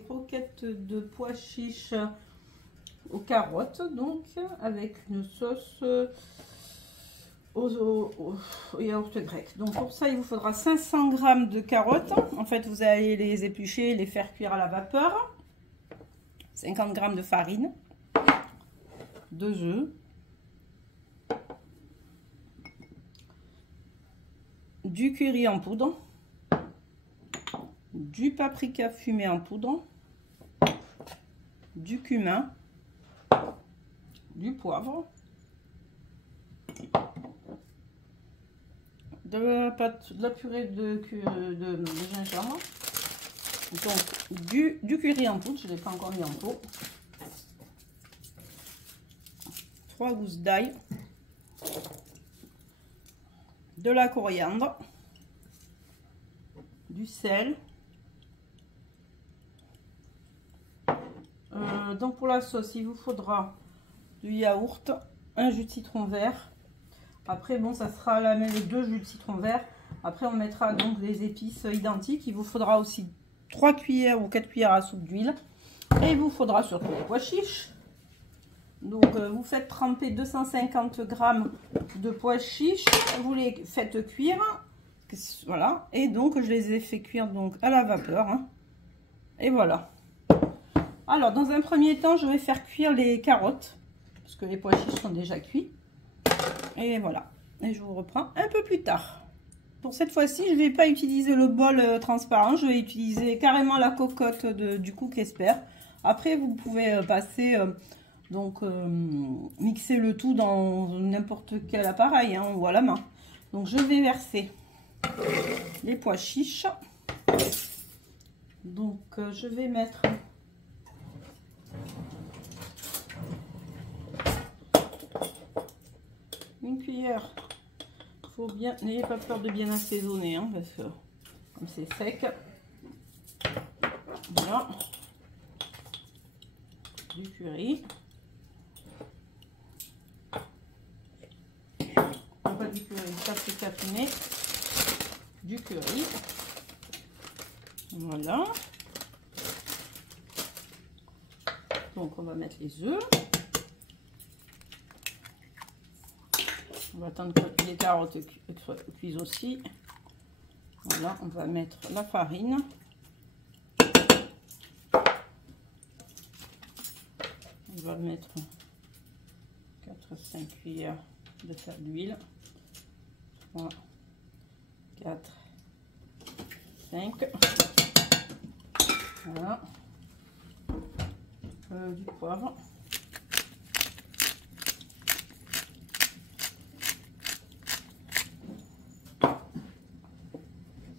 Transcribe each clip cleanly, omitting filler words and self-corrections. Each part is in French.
croquettes de pois chiches aux carottes, donc avec une sauce au yaourt grec. Donc pour ça, il vous faudra 500 g de carottes. En fait, vous allez les éplucher, les faire cuire à la vapeur. 50 g de farine, 2 œufs, du curry en poudre, du paprika fumé en poudre, du cumin, du poivre, de la purée de gingembre, donc du curry en poudre, je ne l'ai pas encore mis en pot, 3 gousses d'ail, de la coriandre, du sel. Donc pour la sauce, il vous faudra du yaourt, un jus de citron vert. Après, bon, ça sera la même, les 2 jus de citron vert. Après, on mettra donc les épices identiques. Il vous faudra aussi 3 cuillères ou 4 cuillères à soupe d'huile. Et il vous faudra surtout les pois chiches. Donc, vous faites tremper 250 g de pois chiches. Vous les faites cuire. Voilà. Et donc, je les ai fait cuire donc à la vapeur. Hein. Et voilà. Alors, dans un premier temps, je vais faire cuire les carottes. Parce que les pois chiches sont déjà cuits. Et voilà. Et je vous reprends un peu plus tard. Pour cette fois-ci, je ne vais pas utiliser le bol transparent. Je vais utiliser carrément la cocotte du Cook Expert. Après, vous pouvez passer, mixer le tout dans n'importe quel appareil hein, ou à la main. Donc, je vais verser les pois chiches. Donc, je vais mettre... une cuillère, faut bien, n'ayez pas peur de bien assaisonner hein, parce que comme c'est sec, voilà, du curry, non, pas du curry, du paprika fumé, du curry, voilà, donc on va mettre les œufs. On va attendre que les carottes cuisent aussi. Voilà, on va mettre la farine. On va mettre 4-5 cuillères de d'huile. 3, 4, 5. Voilà. Du poivre.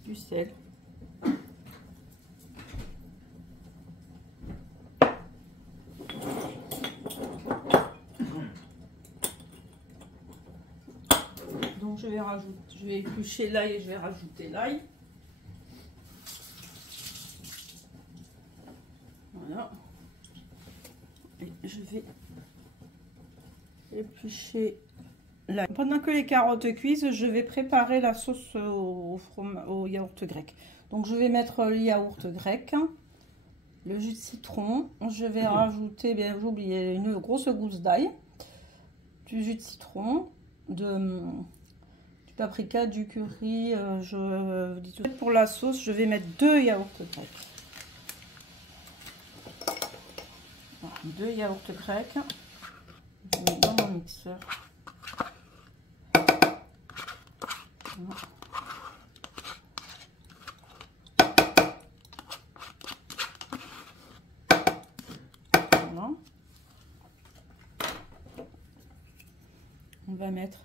Du sel, donc je vais éplucher l'ail et je vais rajouter l'ail. Voilà, et je vais éplucher. Là. Pendant que les carottes cuisent, je vais préparer la sauce au yaourt grec. Donc je vais mettre le yaourt grec, le jus de citron, je vais rajouter, bien j'ai oublié, une grosse gousse d'ail, du jus de citron, du paprika, du curry, je vous dis tout. Pour la sauce, je vais mettre 2 yaourts grecs. Voilà, 2 yaourts grecs, je mets dans mon mixeur. Voilà. On va mettre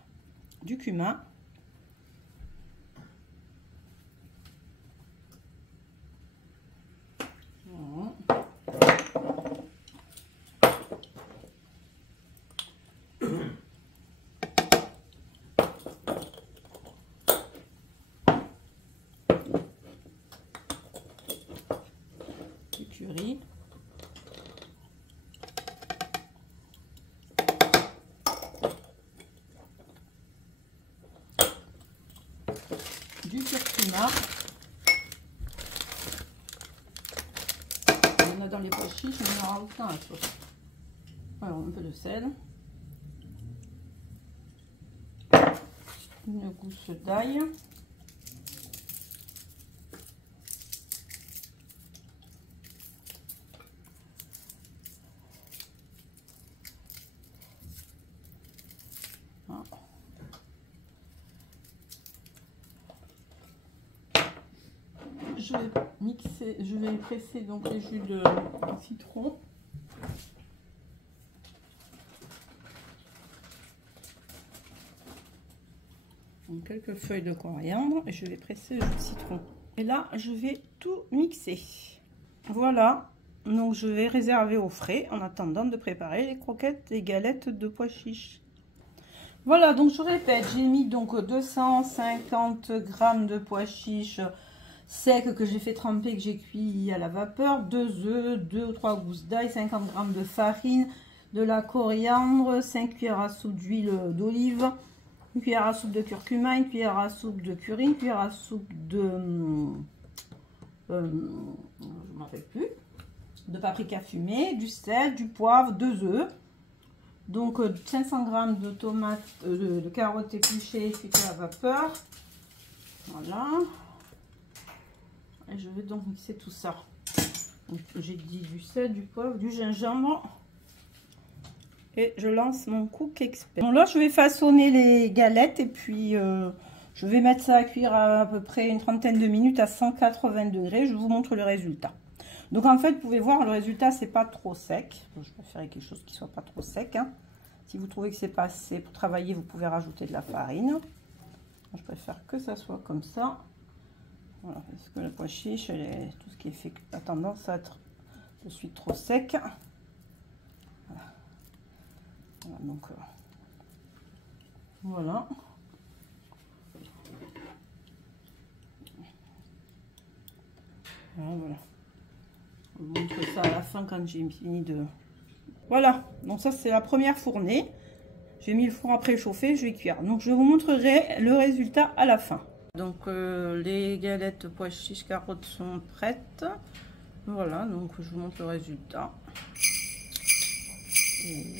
du cumin. Voilà. Curry, du curcuma, dans les pois chiches, on en rajoute dans la sauce. Alors un peu de sel, une gousse d'ail, voilà. Je vais mixer, je vais presser donc les jus de citron. Donc quelques feuilles de coriandre et je vais presser le jus de citron. Et là, je vais tout mixer. Voilà, donc je vais réserver au frais en attendant de préparer les croquettes et galettes de pois chiches. Voilà, donc je répète, j'ai mis donc 250 g de pois chiches secs que j'ai fait tremper, que j'ai cuit à la vapeur, 2 œufs, 2 ou 3 gousses d'ail, 50 g de farine, de la coriandre, 5 cuillères à soupe d'huile d'olive, une cuillère à soupe de curcuma, une cuillère à soupe de curry, une cuillère à soupe de je ne m'en rappelle plus, de paprika fumé, du sel, du poivre, 2 œufs, donc 500 g de tomates, de carottes épluchées cuites à la vapeur. Voilà. Et je vais donc mixer tout ça. J'ai dit du sel, du poivre, du gingembre. Et je lance mon Cook Expert. Bon, là, je vais façonner les galettes et puis je vais mettre ça à cuire à peu près une trentaine de minutes à 180 degrés. Je vous montre le résultat. Donc, en fait, vous pouvez voir, le résultat, c'est pas trop sec. Je préférais quelque chose qui soit pas trop sec. Hein. Si vous trouvez que c'est pas assez pour travailler, vous pouvez rajouter de la farine. Je préfère que ça soit comme ça. Voilà, parce que le pois chiche, tout ce qui est fait a tendance à être de suite trop sec. Voilà, voilà donc voilà. Voilà. Je vous montre ça à la fin quand j'ai fini de. Voilà, donc ça c'est la première fournée. J'ai mis le four à préchauffer, je vais cuire. Donc je vous montrerai le résultat à la fin. Donc les galettes pois chiches carottes sont prêtes. Voilà, donc je vous montre le résultat. Et...